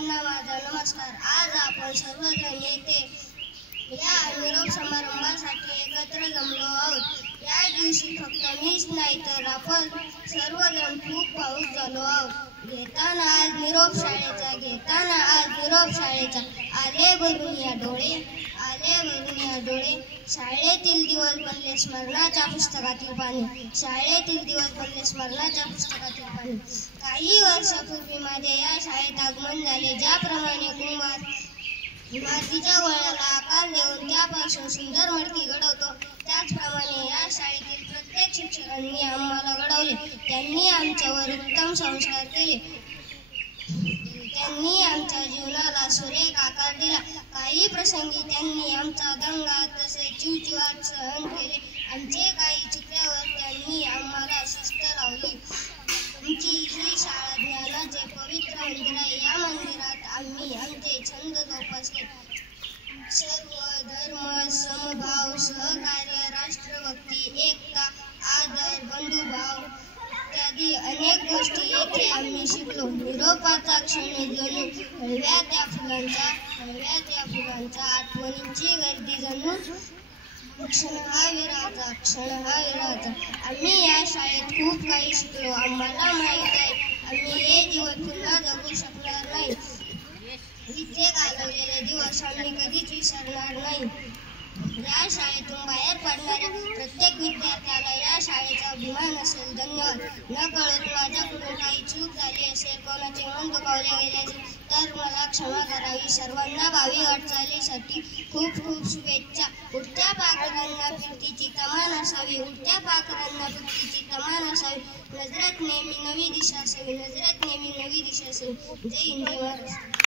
सर्वांना माझा नमस्कार। आज आपण सर्वजण येथे या निरोप समारंभासाठी एकत्र जमलो आहोत। या दिवशी फक्त मीच नाही तर आपण सर्वजण खूप पाऊस झालो आहोत। घेताना आज निरोप शाळेचा आले भरून या डोळे शाळेतील दिवस बनले स्मरणाच्या पुस्तकातील पाणी काही वर्षापूर्वी माझे या शाळेत आगमन झाले। ज्याप्रमाणे कुंभार मातीच्या गोळ्याला आकार देऊन त्यापासून सुंदर मूर्ती घडवतो, त्याचप्रमाणे या शाळेतील प्रत्येक शिक्षकांनी आम्हाला घडवले। त्यांनी आमच्यावर उत्तम संस्कार केले। त्यांनी आमच्या जीवनाला सुरेख आकार दिला। काही प्रसंगी त्यांनी आमचा दंगा तसेच चिवचिवाट सहन केले। आमचे काही चुकल्यावर त्यांनी आम्हाला शिस्त लावली। आमची ही शाळा ज्ञानाचे पवित्र मंदिर आहे। या मंदिरात आम्ही आमचे छंद जोपासले। सर्व धर्म, समभाव, सहकार्य, राष्ट्रभक्ती, एकता, आदर, बंधुभाव इत्यादी अनेक गोष्टी येथे आम्ही शिकलो। निरोपाचा क्षण जणू हळव्या त्या फुलांचा आठवणींची गर्दी जणू क्षण हा विराचा। आम्ही या शाळेत खूप काही शिकलो। आम्हाला माहित आहे आम्ही हे दिवस पुन्हा जगू शकणार नाही। इथे घालवलेले दिवस आम्ही कधीच विसरणार नाही। या शाळेतून बाहेर पडणाऱ्या प्रत्येक विद्यार्थ्याला या शाळेचा अभिमान असेल। धन्यवाद। नकळत माझ्याकडून काही चूक झाली असेल, कोणाचे मन दुखावले गेले असेल तर मला क्षमा करावी। सर्वांना भावी वाटचालीसाठी खूप खूप शुभेच्छा। उडत्या पाखरांना फिरतीची तमान असावी। नजरेत नेहमी नवी दिशा असावी। जय हिंद, जय महाराष्ट्र।